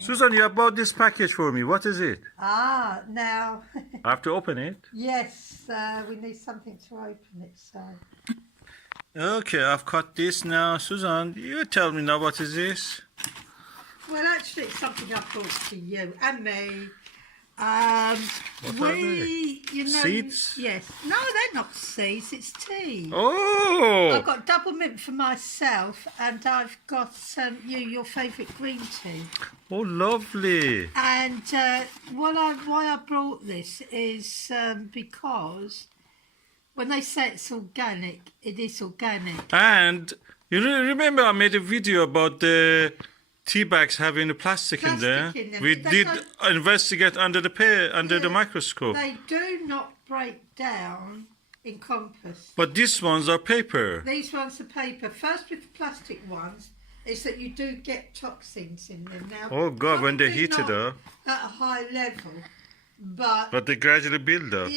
Susan, you have bought this package for me. What is it? Ah, now. I have to open it. Yes, we need something to open it, so. Okay, I've cut this now. Susan, you tell me now, what is this? Well, actually, it's something I brought to you and me. What are they? You know, Seeds? Yes. No, they're not seeds. It's tea. Oh! I've got double mint for myself, and I've got your favourite green tea. Oh, lovely. And why I brought this is because when they say it's organic, it is organic. And you remember I made a video about the tea bags having the plastic in there. In them. We did investigate under the microscope. They do not break down in compass. But these ones are paper. These ones are paper. First with the plastic ones is that you do get toxins in them. Now, Oh God, when they heat it up. At a high level, but They gradually build up.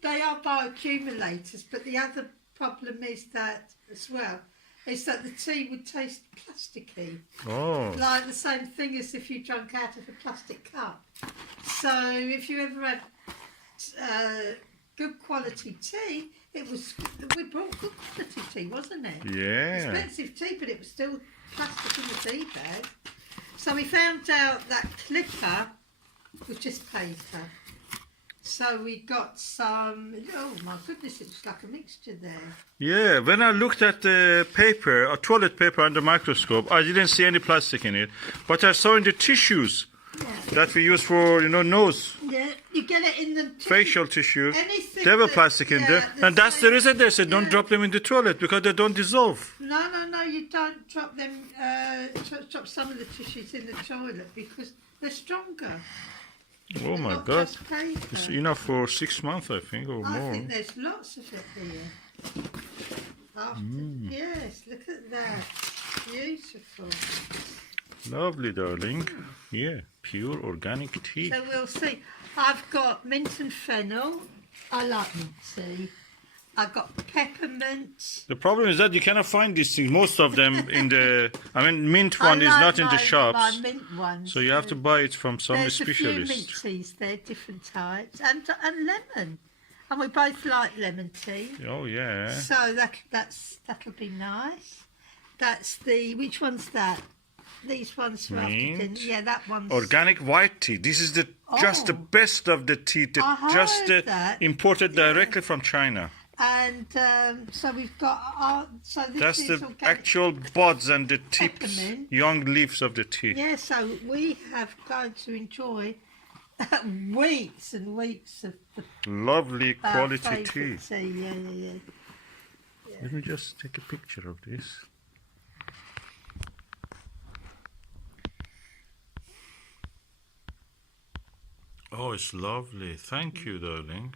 They are bioaccumulators, but the other problem is that as well, is that the tea would taste plasticky. Oh. Like the same thing as if you drank out of a plastic cup. So if you ever had good quality tea, we brought good quality tea, wasn't it? Yeah. Expensive tea, but it was still plastic in the tea bag. So we found out that clipper was just paper. So we got some, oh my goodness, it looks like a mixture there. Yeah, when I looked at the paper, toilet paper under microscope, I didn't see any plastic in it. But I saw in the tissues that we use for, nose. Yeah, you get it in the Facial tissue. Anything They have plastic in there. And that's the reason they said don't drop them in the toilet, because they don't dissolve. No, you don't drop them, drop some of the tissues in the toilet because they're stronger. Oh my God. It's enough for 6 months, I think, or more. I think there's lots of it here. Yes, look at that. Beautiful. Lovely, darling. Yeah, pure organic tea. So we'll see. I've got mint and fennel. I like mint tea. I've got peppermint. The problem is that you cannot find these things. Most of them mint one is not in the shops. My mint ones. So you have to buy it from some There's specialist. a few mint teas there, different types, and lemon. And we both like lemon tea. Oh yeah. So that'll be nice. That's which one's that? These ones for Mint. Yeah, that one's Organic white tea. This is just the best of the tea. Imported directly from China. And so we've got That's the organic actual buds and the tips, peppermint. young leaves of the tea. Yeah, so we have going to enjoy weeks and weeks of the Lovely quality tea. Yeah. Let me just take a picture of this. Oh, it's lovely. Thank you, darling.